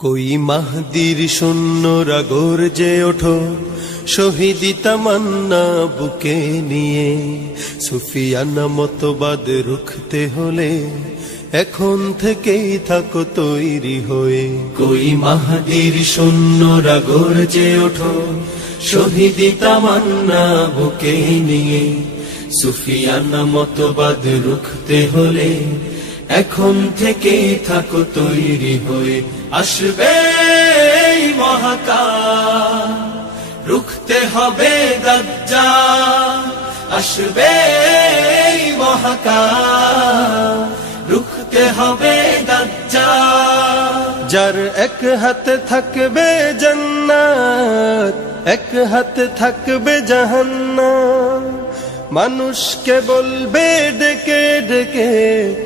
কই মাহদির শূন্যরা গর্জে ওঠো, শহীদি তামান্না বুকে নিয়ে। সুফিয়ানা মতবাদ রুখতে হলে এখন থেকেই থাকো তৈরি হয়ে। কই মাহদির শূন্যরা গর্জে ওঠো, শহীদি তামান্না বুকে নিয়ে। সুফিয়ানা মতবাদ রুখতে হলে এখন থেকে থাকো তৈরি হয়ে। আসবে এই মহাকাল। রুখতে হবে দজ্জা আসবে এই মহাকাল। রুখতে হবে দজ্জা যার এক হাতে থাকবে জান্নাত, এক হাতে থাকবে জাহান্নাম। মানুষকে বলবে ডেকে ডেকে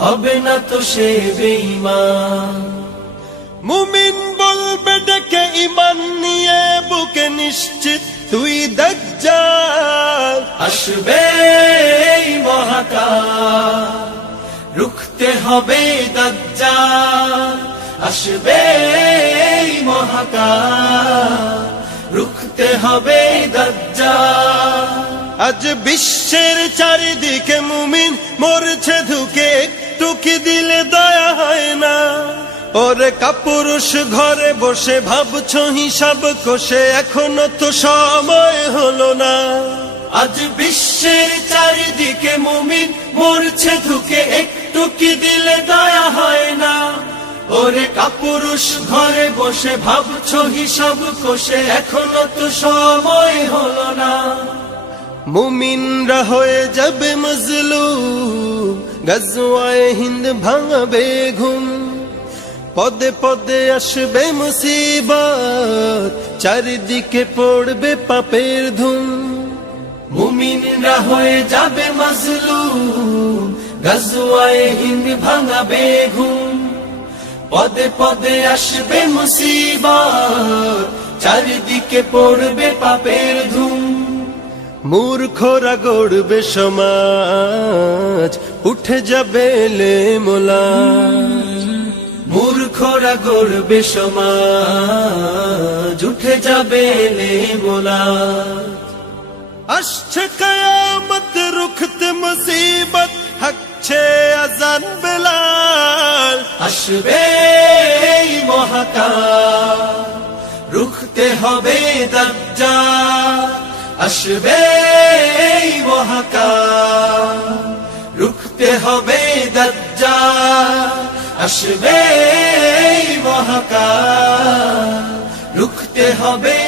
হবে না তো সে বেঈমান। মুমিন বলবে ডেকে ইমান নিয়ে বুকে নিশ্চিত তুই দজ্জাল। আসবে মহাকাল রুখতে হবে দজ্জাল। আসবে মহাকাল রুখতে হবে দজ্জাল। আজ বিশ্বের চারিদিকে মুমিন দিলে দয়া হয় না। ওরে কাপুরুষ, ঘরে বসে ভাবছ হিসাব কষে, এখনও তো সময় হলো না। আজ বিশ্বের চারিদিকে মুমিন মরছে ধুকে একটু কি দিলে দয়া হয় না। ওরে কাপুরুষ, ঘরে বসে ভাবছ হিসাব কষে, এখনও তো সময় হলো না। মুমিনরা হয়ে যাবে মজলু গজওয়ায় হিন্দ ভাঙাবে ঘুম। পদে পদে আসবে মুসিবত, চারিদিকে পড়বে পাপের ধুম। মুমিনরা হয়ে যাবে মজলু গজওয়ায় হিন্দ ভাঙাবে ঘুম। পদে পদে আসবে মুসিবত, চারিদিকে পড়বে পাপের ধুম। মূর্খরা গড়বে সমাজ, উঠে যাবে লে মোলা। মূর্খরা গড়বে সমাজ, উঠে যাবে লে মোলা। আসছে কয়ামত, রুখতে মুসিবত হচ্ছে আজান বেলাল। আসবে এই মহাকাল, রুখতে হবে দজ্জাল আসবে মহাকাল। রুখতে হবে দজ্জা আসবে মহাকাল। রুখতে হবে